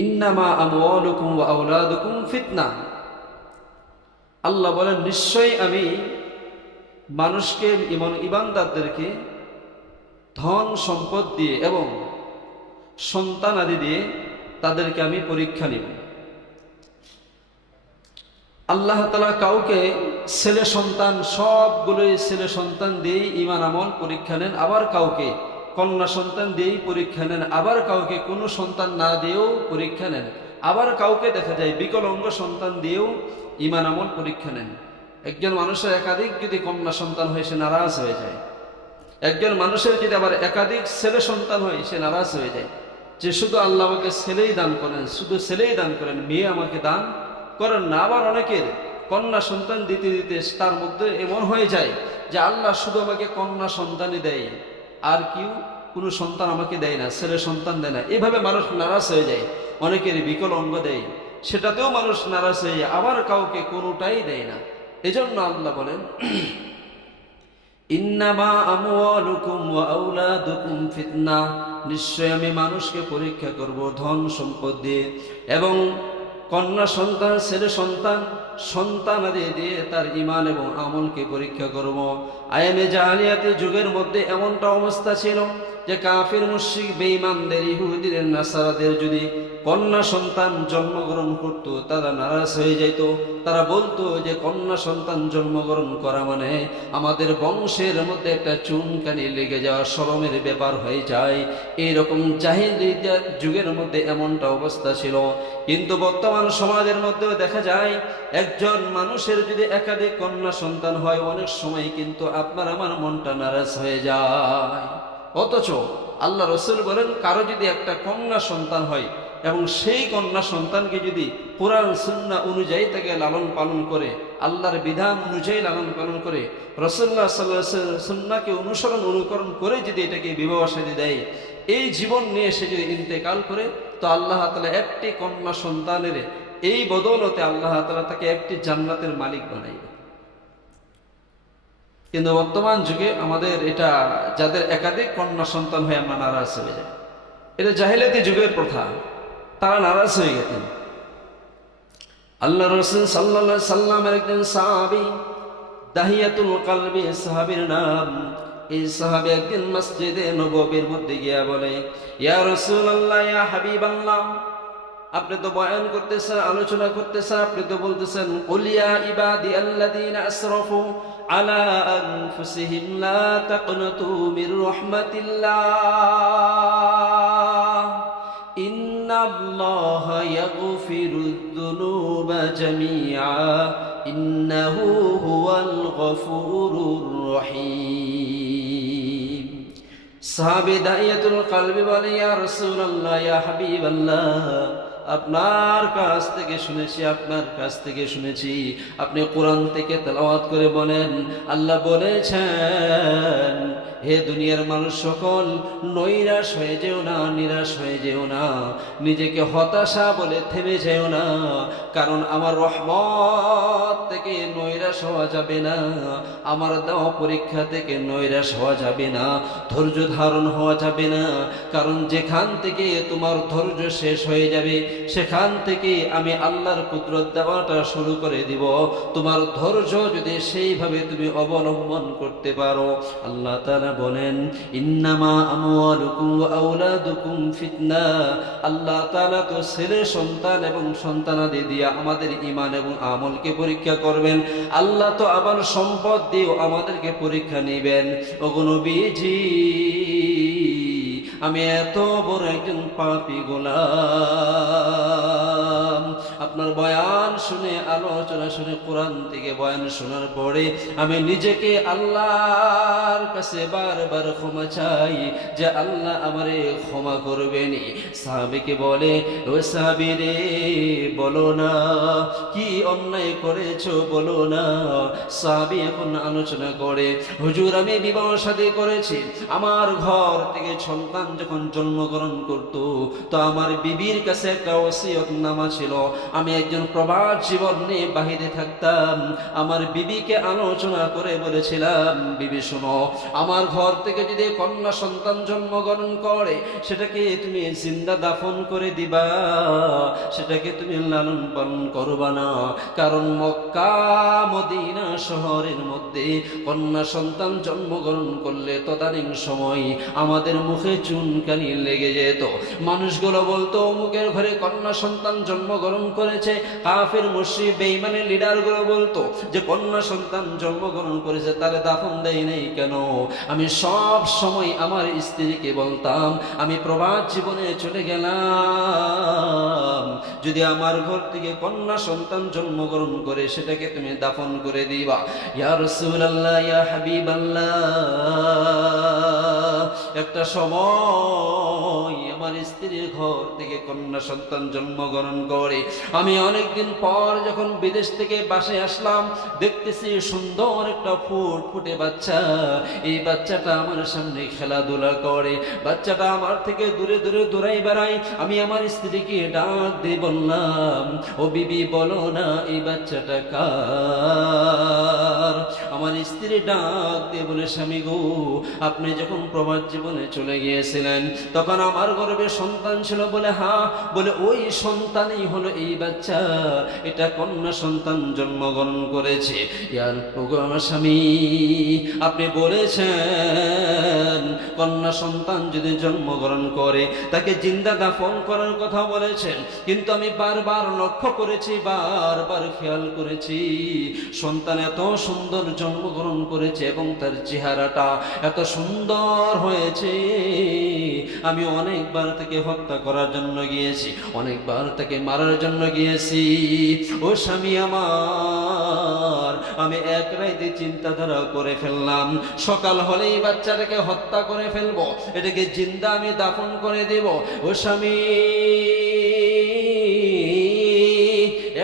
ইন্নামা আমওয়ালুকুম ওয়া আওলাদুকুম ফিতনা। আল্লাহ বলেন, নিশ্চয়ই আমি মানুষকে ইমানদারদেরকে ধন সম্পদ দিয়ে এবং সন্তান আদি দিয়ে তাদেরকে আমি পরীক্ষা নিব। আল্লাহ তাআলা কাউকে ছেলে সন্তান, সবগুলোই ছেলে সন্তান দিয়েই ঈমান আমল পরীক্ষা নেন, আবার কাউকে কন্যা সন্তান দিয়েই পরীক্ষা নেন, আবার কাউকে কোনো সন্তান না দিয়েও পরীক্ষা নেন, আবার কাউকে দেখা যায় বিকলাঙ্গ সন্তান দিয়েও ঈমান আমল পরীক্ষা নেন। একজন মানুষের একাধিক যদি কন্যা সন্তান হয়, সে নারাজ হয়ে যায়। একজন মানুষের যদি আবার একাধিক ছেলে সন্তান হয়, সে নারাজ হয়ে যায় যে শুধু আল্লাহ আমাকে ছেলেই দান করেন, শুধু ছেলেই দান করেন, মেয়ে আমাকে দান করেন না। আবার অনেকের কন্যা সন্তান দিতে দিতে তার মধ্যে এমন হয়ে যায় যে আল্লাহ শুধু আমাকে কন্যা সন্তানই দেয়, আর কেউ কোনো সন্তান আমাকে দেয় না, ছেলে সন্তান দেয় না। এভাবে মানুষ নারাজ হয়ে যায়। অনেকের বিকলাঙ্গ দেয়, সেটাতেও মানুষ নারাজ হয়ে যায়, আবার কাউকে কোনোটাই দেয় না। এজন্য আল্লাহ বলেন, ইন্নামা আমওয়ালুকুম ওয়া আওলাদুকুম ফিতনা, নিশ্চয় আমি মানুষকে পরীক্ষা করব ধন সম্পদ দিয়ে এবং কন্যা সন্তান, ছেলে সন্তান, সন্তান আদি দিয়ে তার ঈমান এবং আমলকে পরীক্ষা করব। আয়ামে জাহেলিয়াতের যুগের মধ্যে এমনটা অবস্থা ছিল যে কাফির মুশরিক বেঈমানদের, ইহুদিদের, নাসারাদের যদি কন্যা সন্তান জন্মগ্রহণ করত, তারা নারাজ হয়ে যেত। তারা বলতো যে কন্যা সন্তান জন্মগ্রহণ করা মানে আমাদের বংশের মধ্যে একটা চুনকানি লেগে যাওয়া, শরমের ব্যাপার হয়ে যায়। এইরকম জাহেলিয়াত যুগের মধ্যে এমনটা অবস্থা ছিল। কিন্তু বর্তমান সমাজের মধ্যেও দেখা যায় একজন মানুষের যদি একাধিক কন্যা সন্তান হয়, অনেক সময় কিন্তু আপনার আমার মনটা নারাজ হয়ে যায়। অথচ আল্লাহ রসুল বলেন, কারো যদি একটা কন্যা সন্তান হয় এবং সেই কন্যা সন্তানকে যদি কোরআন সুন্নাহ অনুযায়ী তাকে লালন পালন করে, আল্লাহর বিধান অনুযায়ী লালন পালন করে, রাসূলুল্লাহ সাল্লাল্লাহু আলাইহি ওয়াসাল্লাম সুন্নাহকে অনুকরণ করে যদি এটাকে বিবাহ শাদী দেয়, এই জীবন নিয়ে সে যদি ইন্তেকাল করে, তো আল্লাহ তাআলা একটি কন্যা সন্তানের এই বদৌলতে আল্লাহ তাআলা তাকে একটি জান্নাতের মালিক বানাইবে। কিন্তু বর্তমান যুগে আমাদের এটা, যাদের একাধিক কন্যা সন্তান হয়, আমরা নারাজ হয়ে যাই। এটা জাহেলিয়াতি যুগের প্রথা, তারা নারাজ হয়ে গেছেন। আল্লাহ রাসূল সাল্লাল্লাহু আলাইহি সাল্লামের একজন সাহাবী, দাহিয়াতুল কলবি সাহাবীর নাম। এই সাহাবী একদিন মসজিদে নববীর মধ্যে গিয়া বলে, ইয়া রাসূলুল্লাহ, ইয়া হাবিবাল্লাহ, আপনি তো বয়ান করতেছেন, আলোচনা করতেছেন, আপনি তো বলতেছেন, কুল ইয়া ইবাদি আল্লাযীনা আসরাফু আলা আনফুসিহিম লা তাকনাতু মির রাহমাতিল্লাহ, ইন্নাল্লাহা ইয়াগফিরুয যুনুবা জামিআ, ইন্নাহু হুয়াল গফুরুর রহিম। সাহাবী দাহিয়াতুল কলবি বলে, ইয়া রাসূলুল্লাহ, ইয়া হাবিবাল্লাহ, আপনার কাছ থেকে শুনেছি, আপনার কাছ থেকে শুনেছি আপনি কোরআন থেকে তেলাওয়াত করে বলেন, আল্লাহ বলেছেন, হে দুনিয়ার মানুষ সকল, নৈরাশ হয়ে যেও না, নিরাশ হয়ে যেও না, নিজেকে হতাশা বলে থেমে যেও না, কারণ আমার রহমত থেকে নৈরাশ হওয়া যাবে না, আমার দেওয়া পরীক্ষা থেকে নৈরাশ হওয়া যাবে না, ধৈর্য ধারণ হওয়া যাবে না, কারণ যেখান থেকে তোমার ধৈর্য শেষ হয়ে যাবে, সেখান থেকে আমি আল্লাহর কুদরত দেওয়াটা শুরু করে দিব। তোমার ধৈর্য যদি সেইভাবে তুমি অবলম্বন করতে পারো, আল্লাহ তাআলা বলেন, ইন্নামা আমওয়ালুকুম ওয়া আওলাদুকুম ফিতনা, আল্লাহ তাআলা তো ছেলে সন্তান এবং সন্তানাদি দিয়ে আমাদের ঈমান এবং আমলকে পরীক্ষা করবেন। আল্লাহ তো আবার সম্পদ দিয়েও আমাদেরকে পরীক্ষা নেবেন। ওগো নবীজি, আমি এত বড় একজন পাপী গোলাম, আপনার বয়ান শুনে, আলোচনা শুনে, কোরআন থেকে বয়ান শোনার পরে আমি নিজেকে আল্লাহর কাছে বারবার ক্ষমা চাই যে আল্লাহ আমারে ক্ষমা করবেন। সাহাবীকে বলে, ও সাহাবী রে, বলো না কি অন্যায় করেছো, বলো না। সাহাবী এখন আলোচনা করে, হুজুর, আমি বিবাহ শাদী করেছি, আমার ঘর থেকে সন্তান যখন জন্মগ্রহণ করত, তো আমার বিবির কাছে একটা ওসিয়তনামা ছিল, আমি আমি একজন প্রবাস জীবন নিয়ে বাহিরে থাকতাম। আমার বিবিকে আলোচনা করে বলেছিলাম, বিবি শোনো, আমার ঘর থেকে যদি কন্যা সন্তান জন্মগ্রহণ করে সেটাকে তুমি জিন্দা দাফন করে দিবা, সেটাকে তুমি লালন পালন করবা না। কারণ মক্কা মদিনা শহরের মধ্যে কন্যা সন্তান জন্মগ্রহণ করলে তদানীং সময় আমাদের মুখে চুনকানি লেগে যেত। মানুষগুলো বলতো অমুকের ঘরে কন্যা সন্তান জন্মগ্রহণ করেছে। কাফের মুশরিক বেঈমানের লিডারগুলো বলতো যে কন্যা সন্তান জন্মগ্রহণ করেছে, তারে দাফন দেয় নাই কেন? আমি সব সময় আমার স্ত্রীকে বলতাম, আমি প্রবাস জীবনে চলে গেলাম, যদি আমার ঘর থেকে কন্যা সন্তান জন্মগ্রহণ করে সেটাকে তুমি দাফন করে দিবা। ইয়া রাসূলুল্লাহ, ইয়া হাবিবাল্লাহ, একটা সময় আমার স্ত্রীর ঘর থেকে কন্যা সন্তান জন্মগ্রহণ করে আমি অনেকদিন পর যখন বিদেশ থেকে বাসায় আসলাম, দেখতেছি সুন্দর একটা ফুটফুটে বাচ্চা। এই বাচ্চাটা আমার সামনে খেলাধুলা করে, বাচ্চাটা আমার থেকে দূরে দূরে দৌড়াই বেড়ায়। আমি আমার স্ত্রীকে ডাক দিয়ে বললাম, ও বিবি বলো না এই বাচ্চাটা কার? আমার স্ত্রী ডাক দিয়ে বলে, স্বামী গো, আপনি যখন প্রবাস জীবনে চলে গিয়েছিলেন তখন আমার গর্ভে সন্তান ছিল। বলে হ্যাঁ। বলে ওই সন্তানই হলো এই বাচ্চা, এটা কন্যা সন্তান জন্মগ্রহণ করেছে। ইয়ার আমার স্বামী, আপনি বলেছেন কন্যা সন্তান যদি জন্মগ্রহণ করে তাকে জিন্দা দাফন করার কথা বলেছেন, কিন্তু আমি বারবার লক্ষ্য করেছি, বারবার খেয়াল করেছি, সন্তান এত সুন্দর জন্মগ্রহণ করেছে এবং তার চেহারাটা এত সুন্দর হয়েছে, আমি অনেকবার তাকে হত্যা করার জন্য গিয়েছি, অনেকবার তাকে মারার জন্য গিয়েছি। ও স্বামী আমার, আমি এক রাতে চিন্তাধারা করে ফেললাম, সকাল হলেই বাচ্চাটাকে হত্যা করে ফেলবো, এটাকে জিন্দা আমি দাফন করে দেব। ও স্বামী,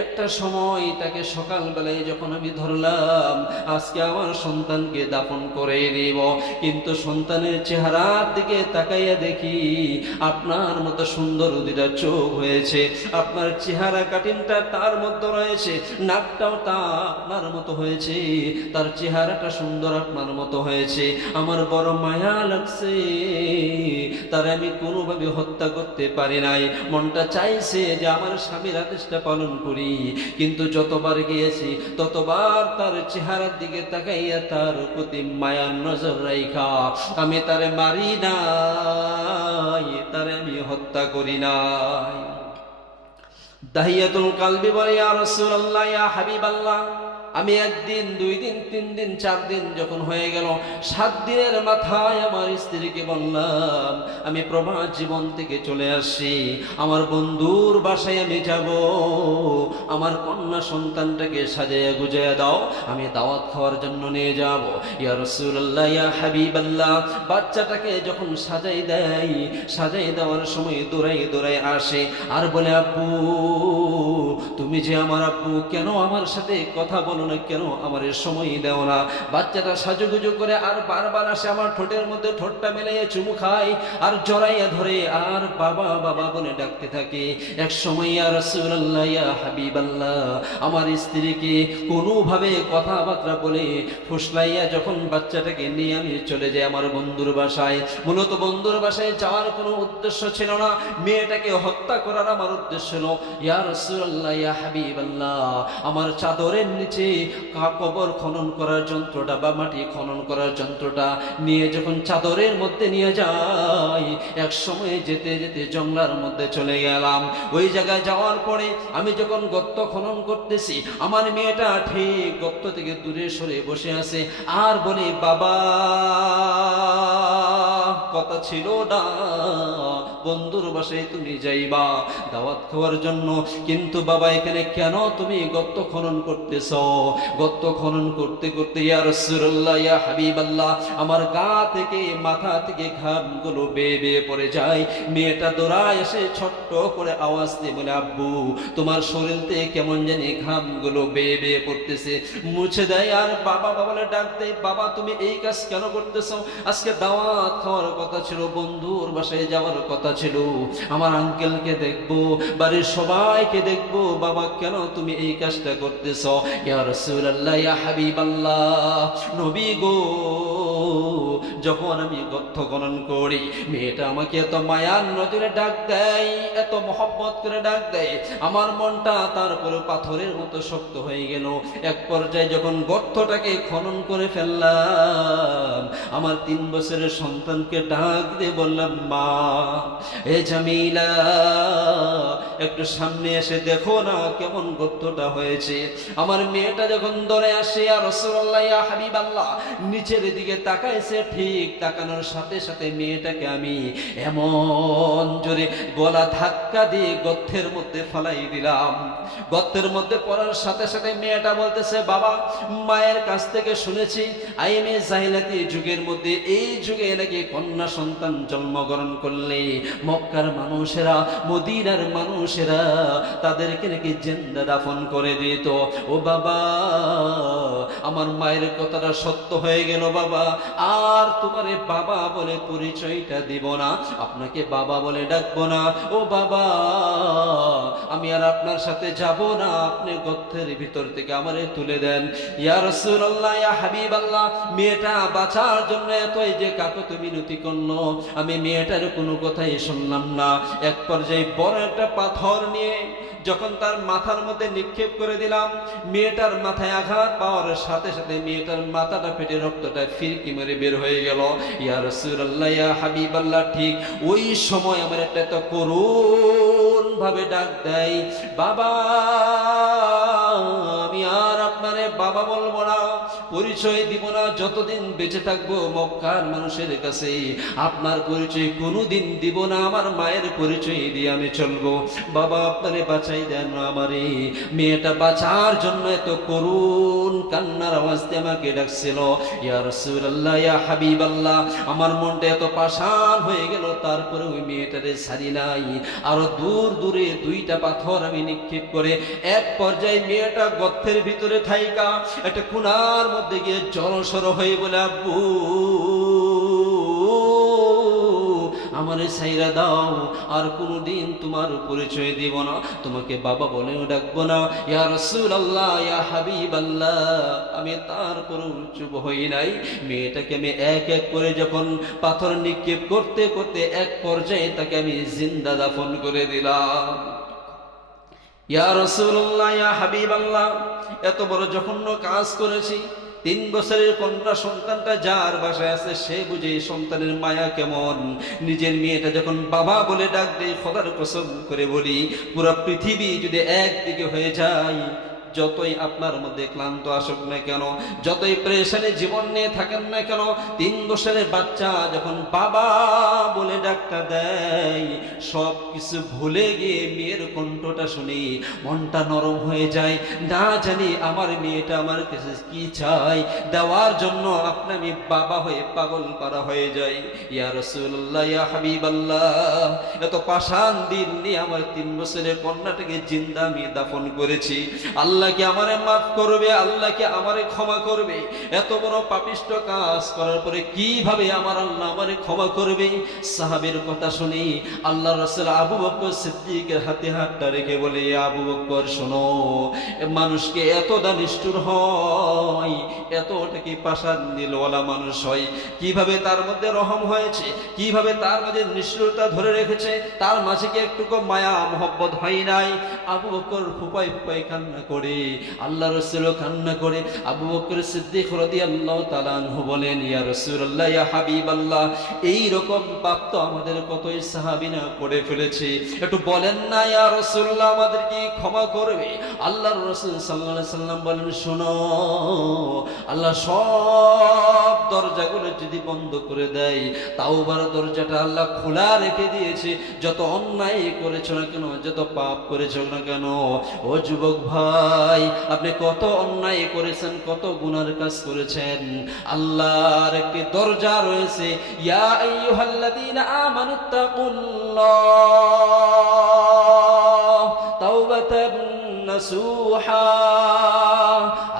একটা সময় তাকে সকালবেলায় যখন আমি ধরলাম, আজকে আমার সন্তানকে দাফন করে দেব, কিন্তু সন্তানের চেহারার দিকে তাকাইয়া দেখি আপনার মতো সুন্দর দুইটা চোখ হয়েছে, আপনার চেহারা কাটিংটা তার মধ্যে রয়েছে, নাকটাও তা আপনার মতো হয়েছে, তার চেহারাটা সুন্দর আপনার মতো হয়েছে। আমার বড় মায়া লাগছে, তার আমি কোনোভাবে হত্যা করতে পারি নাই। মনটা চাইছে যে আমার স্বামীর আদেশটা পালন করি, কিন্তু যতবার গিয়েছি ততবার তার চেহারার দিকে তাকাইয়া তার প্রতি মায়ার নজর রাইখা আমি তারে মারি নাই, তারে আমি হত্যা করি নাই। দাহিয়াতুল কালবি বলে, ইয়া রাসূলুল্লাহ, ইয়া হাবিবাল্লাহ, আমি একদিন, দুই দিন, তিন দিন, চার দিন যখন হয়ে গেল, 7 দিনের মাথায় আমার স্ত্রীকে বললাম, আমি প্রবাস জীবন থেকে চলে আসছি, আমার বন্ধুর বাসায় আমি যাব, আমার কন্যা সন্তানটাকে সাজাইয়া গুজাইয়া দাও, আমি দাওয়াত খাওয়ার জন্য নিয়ে যাব। ইয়া রাসূলুল্লাহ, ইয়া হাবিবাল্লাহ, বাচ্চাটাকে যখন সাজাই দেয়, সাজাই দেওয়ার সময় দৌড়াই দৌড়াই আসে আর বলে, আব্বু তুমি যে আমার আব্বু, কেন আমার সাথে কথা বলো না, কেন আমার সময় দেও না? বাচ্চাটা সাজুগুজু করে আর বারবার আসে, আমার ঠোঁটের মধ্যে ঠোঁটটা মেলাইয়া চুমু খায় আর জড়াইয়া ধরে আর বাবা বাবা বলে ডাকতে থাকে। এক সময় ইয়া রাসূলুল্লাহ, ইয়া হাবিবাল্লাহ, আমার স্ত্রীকে কোনোভাবে কথাবার্তা বলে ফুসলাইয়া যখন বাচ্চাটাকে নিয়ে আমি চলে যাই আমার বন্ধুর বাসায়। মূলত বন্ধুর বাসায় যাওয়ার কোনো উদ্দেশ্য ছিল না, মেয়েটাকে হত্যা করার আমার উদ্দেশ্য ছিল। ইয়া রাসূলুল্লাহ, ইয়া হাবিবাল্লাহ, আমার চাদরের নিচে কবর খনন করার যন্ত্রটা বা মাটি খনন করার যন্ত্রটা নিয়ে যখন চাদরের মধ্যে নিয়ে যাই, এক সময় যেতে যেতে জঙ্গলার মধ্যে চলে গেলাম। ওই জায়গায় যাওয়ার পরে আমি যখন গর্ত খনন করতেছি, আমার মেয়েটা ঠিক গর্ত থেকে দূরে সরে বসে আছে আর বলে, বাবা কথা ছিল না বন্ধুর বাসায় তুমি যাইবা দাওয়াত খাওয়ার জন্য, কিন্তু বাবা এখানে কেন তুমি গর্ত খনন করতেছ? গর্ত খনন করতে করতে ইয়া রাসূলুল্লাহ ইয়া হাবিবাল্লাহ আমার গা থেকে মাথা থেকে ঘামগুলো বেয়ে বেয়ে পড়ে যায়। মেয়েটা দৌড়ায় এসে ছোট্ট করে আওয়াজ দিয়ে বলে, আব্বু তোমার শরীর থেকে কেমন জানি ঘামগুলো বেয়ে বেয়ে পড়তেছে। মুছে দেয় আর বাবা বলে ডাক দেয়, বাবা তুমি এই কাজ কেন করতেছো? আজকে দাওয়াত খাওয়ার কথা ছিল, বন্ধুর বাসায় যাওয়ার কথা ছিল, আমার আঙ্কেলকে দেখবো, বাড়ির সবাইকে দেখবো, বাবা কেন তুমি এই কাজটা করতেছো? ইয়া রাসূলুল্লাহ ইয়া হাবিবাল্লাহ নবী গো, যখন আমি গর্ত খনন করি মেয়েটা আমাকে এত মায়ার নজরে ডাক দেয়, এত মহব্বত করে ডাক দেয়, আমার মনটা তারপরে পাথরের মতো শক্ত হয়ে গেল। এক পর্যায়ে যখন গর্তটাকে খনন করে ফেললাম, আমার 3 বছরের সন্তানকে ডাক দিয়ে বললাম, মা এ জামিলা একটু সামনে এসে দেখো না কেমন গর্তটা হয়েছে। আমার মেয়েটা যখন দৌড়ে আসে, ইয়া রাসূলুল্লাহ ইয়া হাবিবাল্লাহ নিচের দিকে তাকাইছে, ঠিক তাকানোর সাথে সাথে মেয়েটাকে আমি এমন জোরে গলা ধাক্কা দিয়ে গর্তের মধ্যে ফালাই দিলাম। গর্তের মধ্যে পড়ার সাথে সাথে মেয়েটা বলতেছে, বাবা মায়ের কাছ থেকে শুনেছি আইমে জাহিলাতি যুগের মধ্যে এই যুগে নাকি কন্যা সন্তান জন্মগ্রহণ করলে মক্কার মানুষেরা মদিনার মানুষেরা তাদেরকে নাকি জিন্দা দাফন করে দিত। ও বাবা আমার মায়ের কথাটা সত্য হয়ে গেল বাবা, আর তোমারে বাবা বলে পরিচয়টা দিব না, আপনাকে বাবা বলে ডাকবো না। ও বাবা আমি আর আপনার সাথে যাব না, আপনি গর্তের ভিতর থেকে আমারে তুলে দেন। ইয়া রাসূলুল্লাহ ইয়া হাবিবাল্লাহ মেয়েটা বাঁচার জন্য এতই যে কাকুতি মিনতি করলো, আমি মেয়েটার কোনো কথাই শুনলাম না। এক পর্যায়ে বড় একটা পাথর নিয়ে যখন তার মাথার মধ্যে নিক্ষেপ করে দিলাম, মেয়েটার মাথায় আঘাত পাওয়ার সাথে সাথে মেয়েটার মাথাটা ফেটে রক্তটা ফিরকি মেরে বের হয়ে গেল। ইয়া রাসূলুল্লাহ ইয়া হাবিবাল্লাহ ঠিক ওই সময় আমার একটা এত করুণ ভাবে ডাক দেয়, বাবা আমি আর আপনারে বাবা বলবো না, পরিচয় দিব না, যতদিন বেঁচে থাকবো মক্কার মানুষের কাছে আপনার পরিচয় কোনোদিন দিব না, আমার মায়ের পরিচয় দিয়ে আমি চলবো। বাবা আপনারে বাঁচাই দেন আমারে। মেয়েটা বাঁচার জন্য এত করুণ কান্নার আওয়াজ দিয়ে আমাকে ডাকছিল। ইয়া রাসূলুল্লাহ ইয়া হাবিবাল্লাহ আমার মনটা এত পাষাণ হয়ে গেল, তারপরে ওই মেয়েটারে ছাড়ি নাই, আরো দূর দূরে 2টা পাথর আমি নিক্ষেপ করে এক পর্যায়ে মেয়েটা গর্তের ভিতরে থাইকা একটা কোণার মধ্যে গিয়ে জড়সড় হয়ে বলে, আব্বু আমারে ছাইরা দাও, আর কোনোদিন তোমার পরিচয় দিব না, তোমাকে বাবা বলেও ডাকবো না। ইয়া রাসূলুল্লাহ ইয়া হাবিবাল্লাহ আমি তারপরও চুপ হই নাই। মেয়েটাকে আমি এক এক করে যখন পাথর নিক্ষেপ করতে করতে এক পর্যায়ে তাকে আমি জিন্দা দাফন করে দিলাম। ইয়া রাসূলুল্লাহ ইয়া হাবিবাল্লাহ এত বড় জঘন্য কাজ করেছি। 3 বছরের কন্যা সন্তানটা যার বাসায় আছে সে বুঝে সন্তানের মায়া কেমন। নিজের মেয়েটা যখন বাবা বলে ডাক দেয়, খোদার কসম করে বলি পুরো পৃথিবী যদি একদিকে হয়ে যায়, যতই আপনার মধ্যে ক্লান্ত আসুক না কেন, যতই প্রেশানে জীবন নিয়ে থাকেন না কেন, 3 বছরের বাচ্চা যখন বাবা বলে ডাকটা দেয়, সব কিছু ভুলে গিয়ে মেয়ের কণ্ঠটা শুনি মনটা নরম হয়ে যায়। না জানি আমার মেয়েটা আমার কাছে কি চাই, দেওয়ার জন্য আমি বাবা হয়ে পাগল করা হয়ে যাই। ইয়া রাসূলুল্লাহ ইয়া হাবিবাল্লাহ এত পাষাণ দিন নিয়ে আমার 3 বছরের কন্যাটাকে জিন্দা আমি দাফন করেছি। আল্লাহ কি আমারে মাফ করবে, আল্লাহ কি আমারে ক্ষমা করবে? এত বড় পাপিষ্ট কাজ করার পরে কিভাবে আমার আল্লাহ আমারে ক্ষমা করবে? সাহাবীর কথা শুনি আল্লাহর রাসূল আবু বকর সিদ্দিকের হাতে হাতটা রেখে বলে, আবু বকর শোনো, মানুষকে এতটা নিষ্ঠুর হয়, এতটা কি পাষাণ দিলওয়ালা মানুষ হয়? কিভাবে তার মধ্যে রহম হয়েছে, কিভাবে তার মাঝে নিষ্ঠুরতা ধরে রেখেছে, তার মাঝে কি একটুকু মায়া মহব্বত হয় নাই? আবু বকর ফুপাই ফুপাই কান্না করে, আল্লাহ রাসূল কান্না করে। আবু বকর সিদ্দিক রাদিয়াল্লাহু তাআলা আনহু বলেন, ইয়া রাসূলুল্লাহ ইয়া হাবিবাল্লাহ এই রকম পাপ তো আমাদের কতই সাহাবীরা করে ফেলেছে, একটু বলেন না ইয়া রাসূল রাসূলুল্লাহ আমাদেরকে ক্ষমা করবে। আল্লাহর রাসূল সাল্লাল্লাহু আলাইহি সাল্লাম বলেন, শোনো, আল্লাহ সব দরজাগুলো যদি বন্ধ করে দেয়, তাওবার দরজাটা আল্লাহ খোলা রেখে দিয়েছে। যত অন্যায় করেছো না কেন, যত পাপ করেছো না কেন, ও যুবক ভাই, আপনি কত অন্যায় করেছেন, কত গুনার কাজ করেছেন, আল্লাহর একটি দরজা রয়েছে, ইয়া আইয়ুহাল্লাযীনা আমানুত্তাকুল্লাহ তাওবাতান নাসুহা।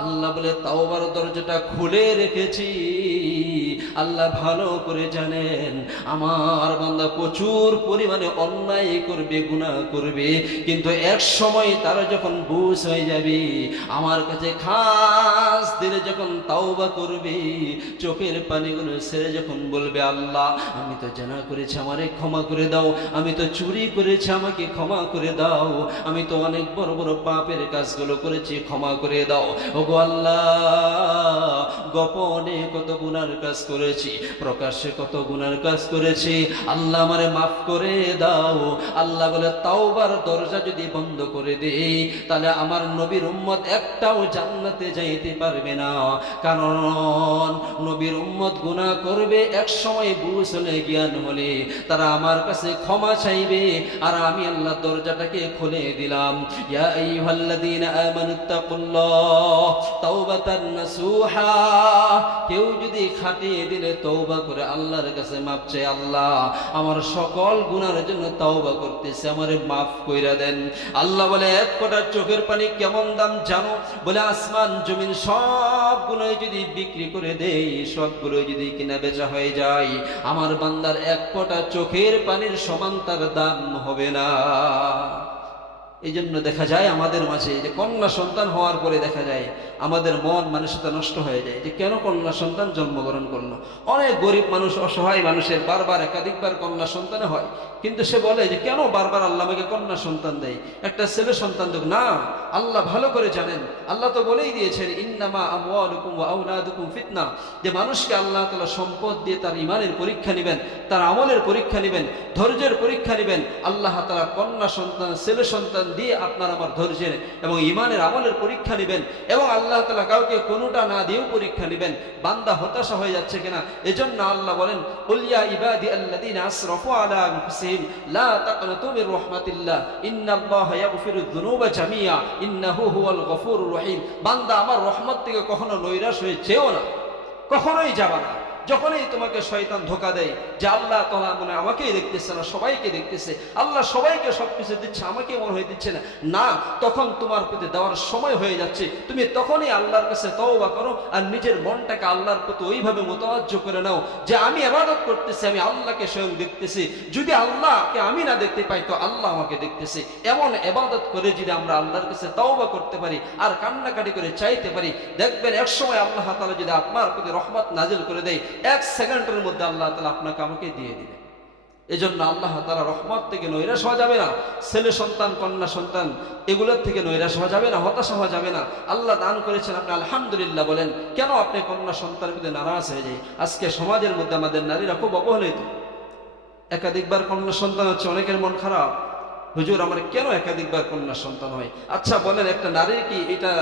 আল্লাহ বলে তাওবার দরজাটা খুলে রেখেছি। আল্লাহ ভালো করে জানেন আমার বান্দা প্রচুর পরিমাণে অন্যায় করবে, গুনাহ করবে, কিন্তু এক সময় তারা যখন বুঝ হয়ে যাবে, আমার কাছে খাস দিলে যখন তাওবা করবে, চোখের পানিগুলো ছেড়ে যখন বলবে, আল্লাহ আমি তো জানা করেছি, আমারে ক্ষমা করে দাও, আমি তো চুরি করেছি, আমাকে ক্ষমা করে দাও, আমি তো অনেক বড় বড় পাপের কাজগুলো করেছি, ক্ষমা করে দাও। ওগো আল্লাহ, গোপনে কত গুনার কাজ করেছি, প্রকাশ্যে কত গুনার কাজ করেছি, আল্লাহ আমারে মাফ করে দাও। আল্লাহ বলে তাওবার দরজা যদি বন্ধ করে দেই, তাহলে আমার নবীর উম্মত একটাও জান্নাতে যাইতে পারবে না। কারণ নবীর উম্মত গুনাহ করবে, এক সময় বুঝ হলে, জ্ঞান হলে তারা আমার কাছে ক্ষমা চাইবে, আর আমি আল্লাহ দরজাটাকে খুলে দিলাম। ইয়া আইয়ুহাল্লাযীনা আমানুত্তাকুল্লাহ তাওবাতান নাসুহা। কেউ যদি খাটিয়ে দিলে তওবা করে আল্লাহর কাছে মাপ চায়, আল্লাহ আমার সকল গুনার জন্য তওবা করতেছে, আমারে মাফ কইরা দেন। আল্লাহ বলে, এক ফোঁটা চোখের পানি কেমন দাম জানো? বলে আসমান জমিন সবগুলোই যদি বিক্রি করে দেই, সবগুলোই যদি কিনা বেচা হয়ে যায়, আমার বান্দার এক ফোঁটা চোখের পানির সমান তার দাম হবে না। এই জন্য দেখা যায় আমাদের মাঝে যে কন্যা সন্তান হওয়ার পরে দেখা যায় আমাদের মন মানসিকতা নষ্ট হয়ে যায়, যে কেন কন্যা সন্তান জন্মগ্রহণ করলো। অনেক গরিব মানুষ, অসহায় মানুষের বারবার একাধিকবার কন্যা সন্তানে হয়, কিন্তু সে বলে যে কেন বারবার আল্লাহ আমাকে কন্যা সন্তান দেয়, একটা ছেলে সন্তান দেখ না। আল্লাহ ভালো করে জানেন, আল্লাহ তো বলেই দিয়েছেন, ইন্নামা আমওয়ালুকুম ওয়া আওলাদুকুম ফিতনা, যে মানুষকে আল্লাহ তাআলা সম্পদ দিয়ে তার ঈমানের পরীক্ষা নেবেন, তার আমলের পরীক্ষা নেবেন, ধৈর্যের পরীক্ষা নেবেন। আল্লাহ তাআলা কন্যা সন্তান, ছেলে সন্তান দিয়ে আপনার আমার ধৈর্যের এবং ঈমানের আমলের পরীক্ষা নেবেন, এবং আল্লাহ তাআলা কাউকে কোনোটা না দিয়েও পরীক্ষা নেবেন বান্দা হতাশা হয়ে যাচ্ছে কিনা। এজন্য আল্লাহ বলেন, কুল ইয়া ইবাদি আল্লাযীনা আসরাফু আলা আনফুসিহিম লা তাকনাতু মির রাহমাতিল্লাহ ইন্নাল্লাহা ইয়াগফিরুয যুনুবা জামিআ ইন্নাহু হুয়াল গফুরুর রহিম। বান্দা আমার রহমত থেকে কখনো নৈরাশ হয়ে যেও না, কখনোই যাবা না। যখনই তোমাকে শয়তান ধোঁকা দেয় যে আল্লাহ তাআলা মনে আমাকেই দেখতেছে না, সবাইকে দেখতেছে, আল্লাহ সবাইকে সবকিছু দিচ্ছে, আমাকে মনে হয়ে দিচ্ছে না, না, তখন তোমার প্রতি দেওয়ার সময় হয়ে যাচ্ছে। তুমি তখনই আল্লাহর কাছে তওবা করো আর নিজের মনটাকে আল্লাহর প্রতি ওইভাবে মুতাওয়াজ্জহ করে নাও যে আমি ইবাদত করতেছি, আমি আল্লাহকে স্বয়ং দেখতেছি। যদি আল্লাহকে আমি না দেখতে পাই তো আল্লাহ আমাকে দেখতেছে। এমন ইবাদত করে যদি আমরা আল্লাহর কাছে তওবা করতে পারি আর কান্নাকাটি করে চাইতে পারি, দেখবেন এক সময় আল্লাহ তাআলা যদি আপনার প্রতি রহমত নাজিল করে দেয়, এক সেকেন্ডের মধ্যে আল্লাহ তাআলা আপনাকে আমাকে দিয়ে দিবে। এজন্য আল্লাহ তাআলা রহমত থেকে নৈরাশ হওয়া যাবে না। ছেলে সন্তান, কন্যা সন্তান, এগুলোর থেকে নৈরাশ হওয়া যাবে না, হতাশা হওয়া যাবে না। আল্লাহ দান করেছেন, আপনি আলহামদুলিল্লাহ বলেন। কেন আপনি কন্যা সন্তানের প্রতি নারাজ হয়ে যায়? আজকে সমাজের মধ্যে আমাদের নারীরা খুব অবহেলিত। একাধিকবার কন্যা সন্তান হচ্ছে, অনেকের মন খারাপ, হুজুর আমার কেন একাধিকবার কন্যা সন্তান হয়? আচ্ছা বলেন, একটা নারীর কি এটা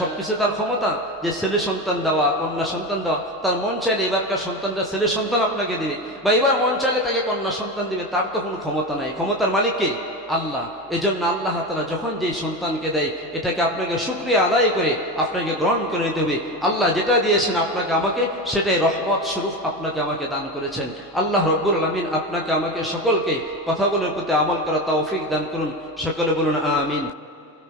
সবকিছু তার ক্ষমতা যে ছেলে সন্তান দেওয়া, কন্যা সন্তান দেওয়া? তার মন চাইলে এবারকার সন্তানটা ছেলে সন্তান আপনাকে দিবে, বা এবার মন চাইলে তাকে কন্যা সন্তান দিবে, তার তো কোনো ক্ষমতা নাই। ক্ষমতার মালিক কে? আল্লাহ। এজন্য আল্লাহ তাআলা যখন যেই সন্তানকে দেয়, এটাকে আপনাকে শুকরিয়া আদায় করে আপনাকে গ্রহণ করে নিতে হবে। আল্লাহ যেটা দিয়েছেন আপনাকে আমাকে, সেটাই রহমত স্বরূপ আপনাকে আমাকে দান করেছেন। আল্লাহ রব্বুল আলামিন আপনাকে আমাকে সকলকে কথাগুলোর প্রতি আমল করা তৌফিক দান করুন। সকলে বলুন আমিন।